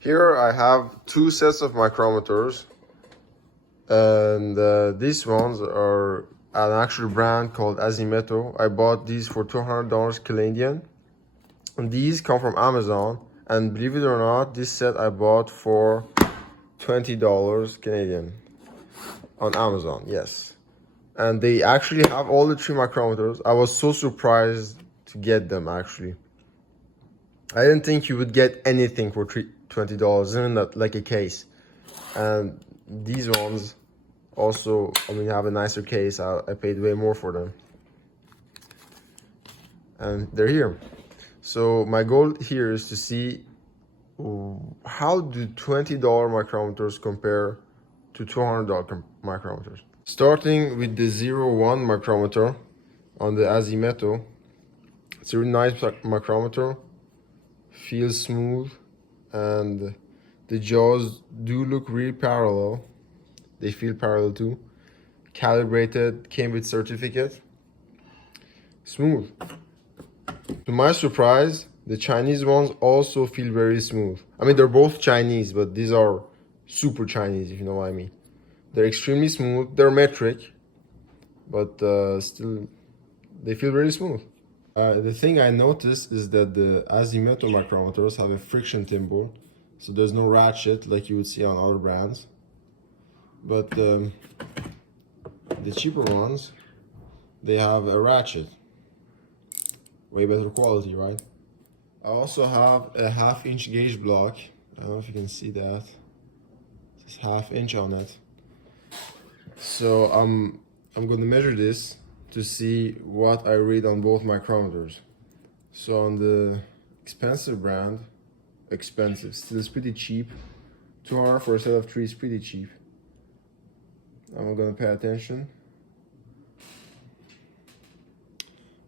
Here I have two sets of micrometers, and these ones are an actual brand called Azimeto. I bought these for $200 Canadian, and these come from Amazon. And believe it or not, this set I bought for $20 Canadian on Amazon. Yes, and they actually have all the three micrometers. I was so surprised to get them. Actually, I didn't think you would get anything for $20, even that like a case. And these ones also, I mean, have a nicer case. I paid way more for them, and they're here. So my goal here is to see how do $20 micrometers compare to $200 micrometers. Starting with the 01 micrometer on the Azimeto. It's a really nice micrometer, feels smooth, and the jaws do look really parallel. They feel parallel too. Calibrated, came with certificate. Smooth. To my surprise, the Chinese ones also feel very smooth. I mean, they're both Chinese, but these are super Chinese, if you know what I mean. They're extremely smooth. They're metric, but still, they feel really smooth. The thing I noticed is that the Azimuth micrometers have a friction thimble, so there's no ratchet like you would see on other brands. But the cheaper ones, they have a ratchet. Way better quality, right? I also have a 1/2 inch gauge block. I don't know if you can see that. It's 1/2 inch on it. So I'm going to measure this to see what I read on both micrometers. So on the expensive brand, still it's pretty cheap. 200 for a set of 3 is pretty cheap. I'm gonna pay attention.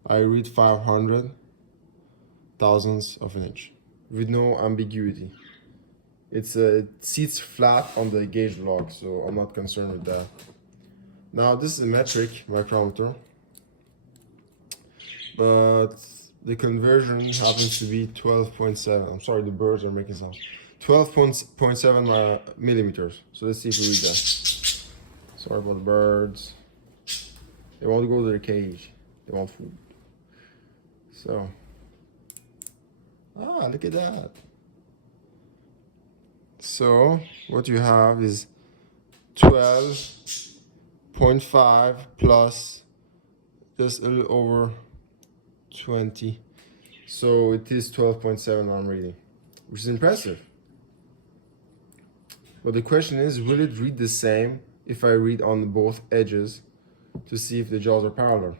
I read 500 thousandths of an inch with no ambiguity. It sits flat on the gauge block, so I'm not concerned with that. Now this is a metric micrometer, but the conversion happens to be 12.7. I'm sorry, the birds are making sound. 12.7 millimeters. So let's see if we read that. Sorry about the birds. They want to go to their cage. They want food. So, look at that. So what you have is 12.5 plus just a little over 20. So it is 12.7 I'm reading, which is impressive. But the question is, will it read the same if I read on both edges to see if the jaws are parallel?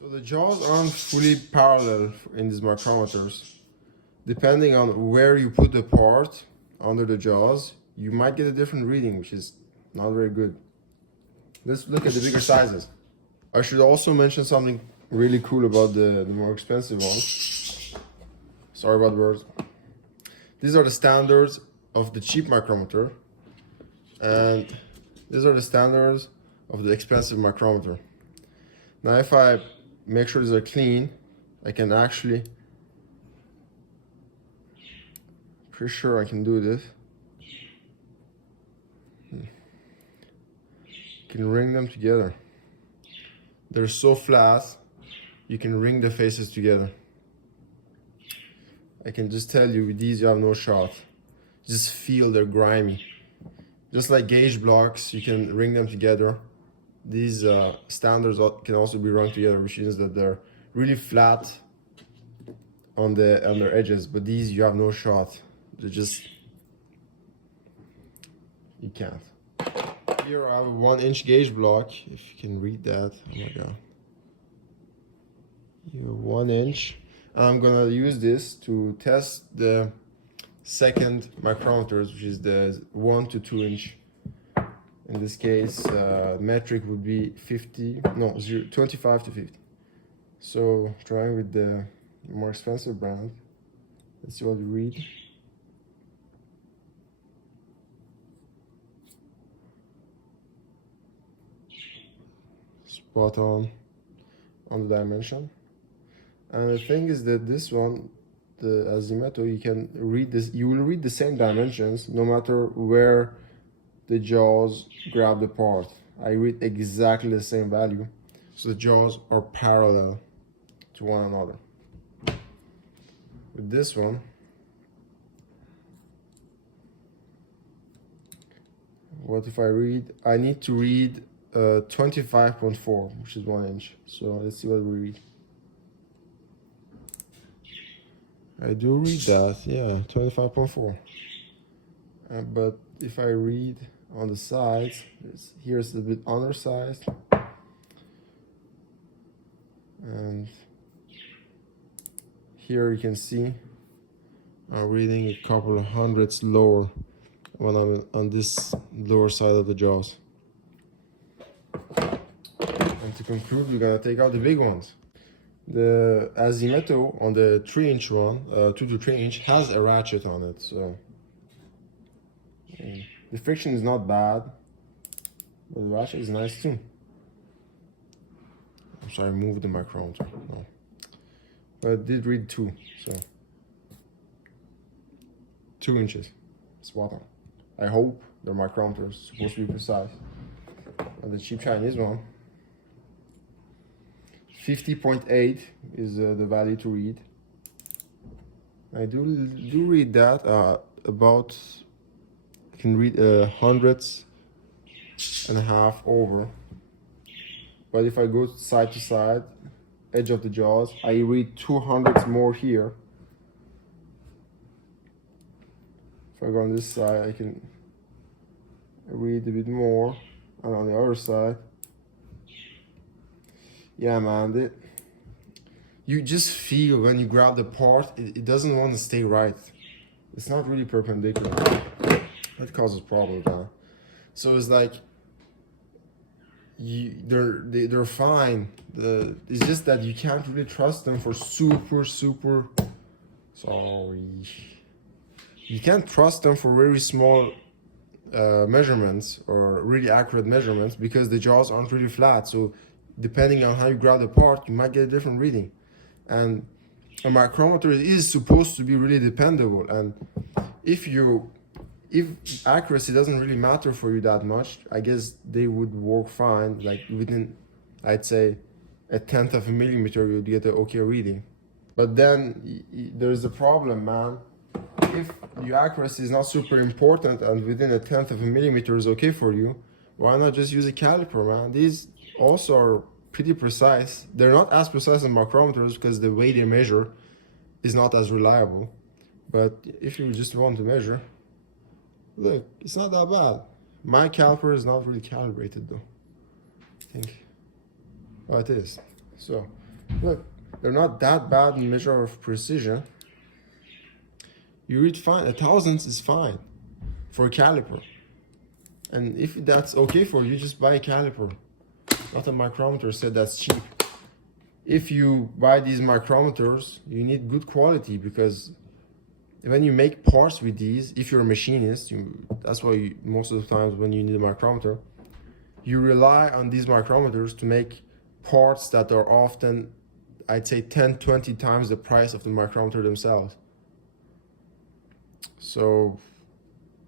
So the jaws aren't fully parallel in these micrometers. Depending on where you put the part under the jaws, you might get a different reading, which is not very good. Let's look at the bigger sizes. I should also mention something really cool about the more expensive ones. Sorry about the words. These are the standards of the cheap micrometer, and these are the standards of the expensive micrometer. Now if I make sure these are clean, I can actually, pretty sure I can do this. Can ring them together. They're so flat, you can ring the faces together. I can just tell you, with these you have no shot. Just feel they're grimy. Just like gauge blocks, you can ring them together. These standards can also be rung together, which means that they're really flat on their edges, but these you have no shot. They're just, you can't. Here I have a 1 inch gauge block, if you can read that. Oh my god. You have 1 inch. I'm gonna use this to test the second micrometers, which is the 1 to 2 inch. In this case, metric would be 25 to 50. So trying with the more expensive brand. Let's see what we read. button on the dimension. And the thing is that this one, the azimuth, you can read this, you will read the same dimensions no matter where the jaws grab the part. I read exactly the same value, so the jaws are parallel to one another. With this one, what if I read? I need to read 25.4, which is 1 inch. So let's see what we read. I do read that, yeah, 25.4. But if I read on the sides, here's a bit undersized, and here you can see I'm reading a couple of hundredths lower when I'm on this lower side of the jaws. And to conclude, we're gonna take out the big ones. The azimuth on the 3-inch one, 2 to 3 inch, has a ratchet on it, so the friction is not bad, but the ratchet is nice too. I'm sorry, I moved the micrometer. No. But it did read 2, so 2 inches, spot on. I hope the micrometer is supposed to be precise. And the cheap Chinese one, 50.8 is the value to read. I do read that about, I can read hundredths and a half over. But if I go side to side, edge of the jaws, I read 200ths more here. If I go on this side, I can read a bit more, and on the other side, yeah, man, you just feel when you grab the part, it doesn't want to stay right. It's not really perpendicular. That causes problems, man. So it's like they're fine. It's just that you can't really trust them for super. Sorry. You can't trust them for very small measurements or really accurate measurements because the jaws aren't really flat. So depending on how you grab the part, you might get a different reading. And a micrometer is supposed to be really dependable. And if accuracy doesn't really matter for you that much, I guess they would work fine. Like within, I'd say, 1/10 of a millimeter, you'd get an okay reading. But then there's a problem, man. If your accuracy is not super important and within 1/10 of a millimeter is okay for you, why not just use a caliper, man? These also are pretty precise. They're not as precise as micrometers because the way they measure is not as reliable. But if you just want to measure, look, it's not that bad. My caliper is not really calibrated though, I think. Oh, it is. So, look, they're not that bad in measure of precision. You read fine. 1/1000 is fine for a caliper. And if that's okay for you, just buy a caliper, not a micrometer. Said that's cheap. If you buy these micrometers, you need good quality because when you make parts with these, if you're a machinist, that's why most of the times when you need a micrometer, you rely on these micrometers to make parts that are often, I'd say 10-20 times the price of the micrometer themselves. So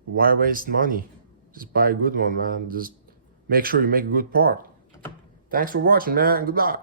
why waste money? Just buy a good one, man. Just make sure you make a good part. Thanks for watching, man. Goodbye.